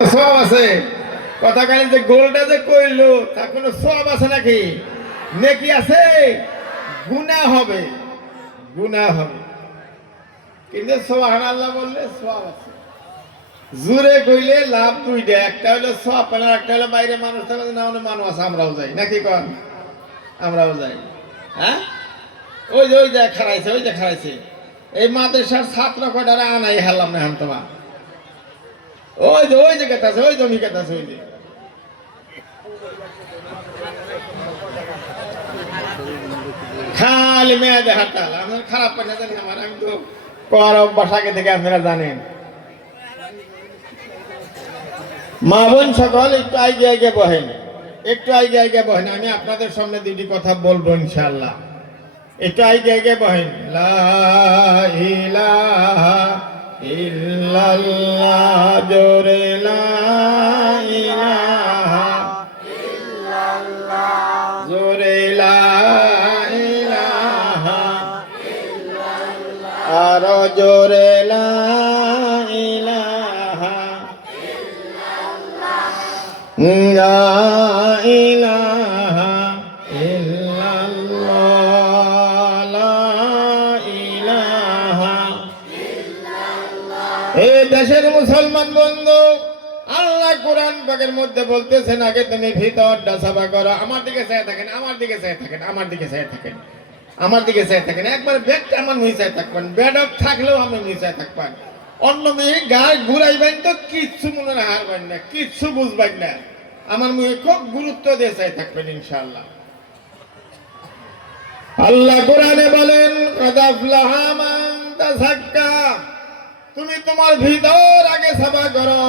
সব আছে কথা কানে যে গোলটা যে কইলো তার কোনো সব আছে নাকি? নেকি আছে? গুনাহ হবে, গুনাহ হবে, কিন্তু সুবহানাল্লাহ বললে সব আছে। জোরে কইলে লাভ দুইটা, একটা হলো সব আর একটা হলো বাইরে মানুষ থাকলে না হলে মানুষ আছে, আমরাও যাই নাকি কন? আমরাও যাই। হ্যাঁ, ওই যে খাড়াইছে, ওই যে খাড়াইছে এই মাদ্রাসার ছাত্র কয়টারে আনাই হারলাম না হান তোমার। ওই যে কেতাছে, ওই জমি কেতাছে, ওই যে খালি মেয়েদের হাতাল। আপনার খারাপ কথা জানি আমার, আমি তো কর বাসাকে থেকে আপনারা জানেন। মা বোন সকল একটু আগে আগে বহেন, একটু আগে আগে বহেন, আমি আপনাদের সামনে দুটি কথা বলবো ইনশাআল্লাহ। একটু আগে আগে বহেন। লা ইলাহা ইল্লাল্লাহ, জোরে লা ইলাহা ইল্লাল্লাহ, জোরে লা ইলাহা ইল্লাল্লাহ, আরো জোরে লা ইলাহা লা ইলাহা ইল্লাল্লাহ, লা ইলাহা ইল্লাল্লাহ। এই দেশের মুসলমান বন্ধু, আল্লাহ কোরআন পাকের মধ্যে বলতেছেন, আগে তুমি ভিতরটা সাফা করো। আমার দিকে চেয়ে থাকেন, আমার দিকে চেয়ে থাকেন, আমার দিকে চেয়ে থাকেন, আমার দিকে চেয়ে থাকেন। একবার ব্যাগটা আমার মিশায় থাকবেন, বেডক থাকলেও আমি মিশায় থাকবেন। অন্য মেয়ে গায়ে ঘুরাইবেন তো কিচ্ছু মনে হারবেন না, কিচ্ছু বুঝবেন না। আমার মুখে খুব গুরুত্ব দিয়ে চাই থাকবেন ইনশাআল্লাহ। আল্লাহ কোরআনে বলেন, কাদ আফলাহা মান তাযাক্কা, তুমি তোমার ভিতর আগে সাফা করো,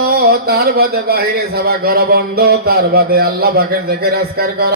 তার বাদে বাহিরে সাফা করো বন্ধ, তার বাদে আল্লাহ পাকের জিকির আজকার করো।